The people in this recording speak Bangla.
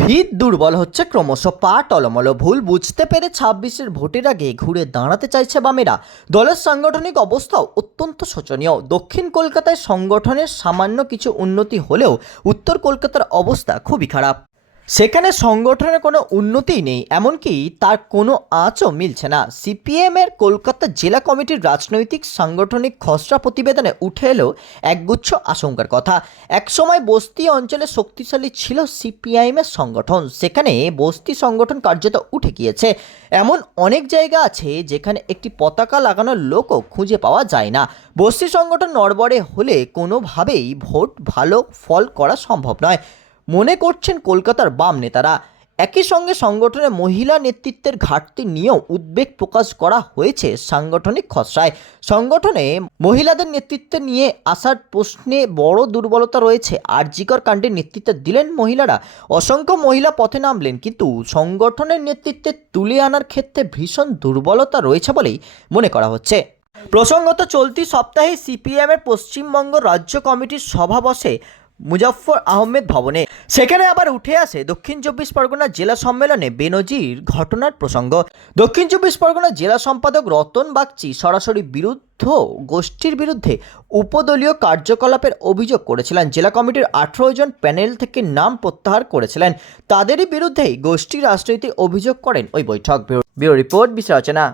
ভিত দুর্বল হচ্ছে ক্রমশ পা টলমল, ভুল বুঝতে পেরে ছাব্বিশের ভোটের আগে ঘুরে দাঁড়াতে চাইছে বামেরা। দলের সাংগঠনিক অবস্থাও অত্যন্ত শোচনীয়। দক্ষিণ কলকাতায় সংগঠনের সামান্য কিছু উন্নতি হলেও উত্তর কলকাতার অবস্থা খুবই খারাপ। সেখানে সংগঠনের কোনো উন্নতিই নেই, এমনকি তার কোনো আঁচও মিলছে না। সিপিএমের কলকাতা জেলা কমিটির রাজনৈতিক সাংগঠনিক খসড়া প্রতিবেদনে উঠে এলো একগুচ্ছ আশঙ্কার কথা। একসময় বস্তি অঞ্চলে শক্তিশালী ছিল সিপিআইএমের সংগঠন, সেখানে বস্তি সংগঠন কার্যত উঠে গিয়েছে। এমন অনেক জায়গা আছে যেখানে একটি পতাকা লাগানোর লোকও খুঁজে পাওয়া যায় না। বস্তি সংগঠন নড়বড়ে হলে কোনোভাবেই ভোট ভালো ফল করা সম্ভব নয়। মনে করছেন কলকাতার বাম নেতারা, একই সঙ্গে সংগঠনের মহিলা নেতৃত্বের ঘাটতি নিয়েও উদ্বেগ প্রকাশ করা হয়েছে সাংগঠনিক খসড়ায়। সংগঠনে মহিলাদের নেতৃত্ব নিয়ে আসার প্রশ্নে বড় দুর্বলতা রয়েছে। আর জিকর কাণ্ডের নেতৃত্ব দিলেন মহিলারা। অসংখ্য মহিলা পথে নামলেন, কিন্তু সংগঠনের নেতৃত্বে তুলে আনার ক্ষেত্রে ভীষণ দুর্বলতা রয়েছে বলেই মনে করা হচ্ছে। প্রসঙ্গত চলতি সপ্তাহে সিপিএমের পশ্চিমবঙ্গ রাজ্য কমিটির সভা বসে মুজফ্ফর আহমেদ ভবনে। সেখানে আবার উঠে আসে দক্ষিণ চব্বিশ পরগনা জেলা সম্মেলনে বেনজির ঘটনার প্রসঙ্গ। দক্ষিণ চব্বিশ পরগনা জেলা সম্পাদক রতন বাগচি সরাসরি বিরুদ্ধ গোষ্ঠীর বিরুদ্ধে উপদলীয় কার্যকলাপের অভিযোগ করেছিলেন। জেলা কমিটির আঠেরো জন প্যানেল থেকে নাম প্রত্যাহার করেছিলেন। তাদেরই বিরুদ্ধেই গোষ্ঠী রাজনীতি অভিযোগ করেন ওই বৈঠক। Bureau report বিশ্লেষণা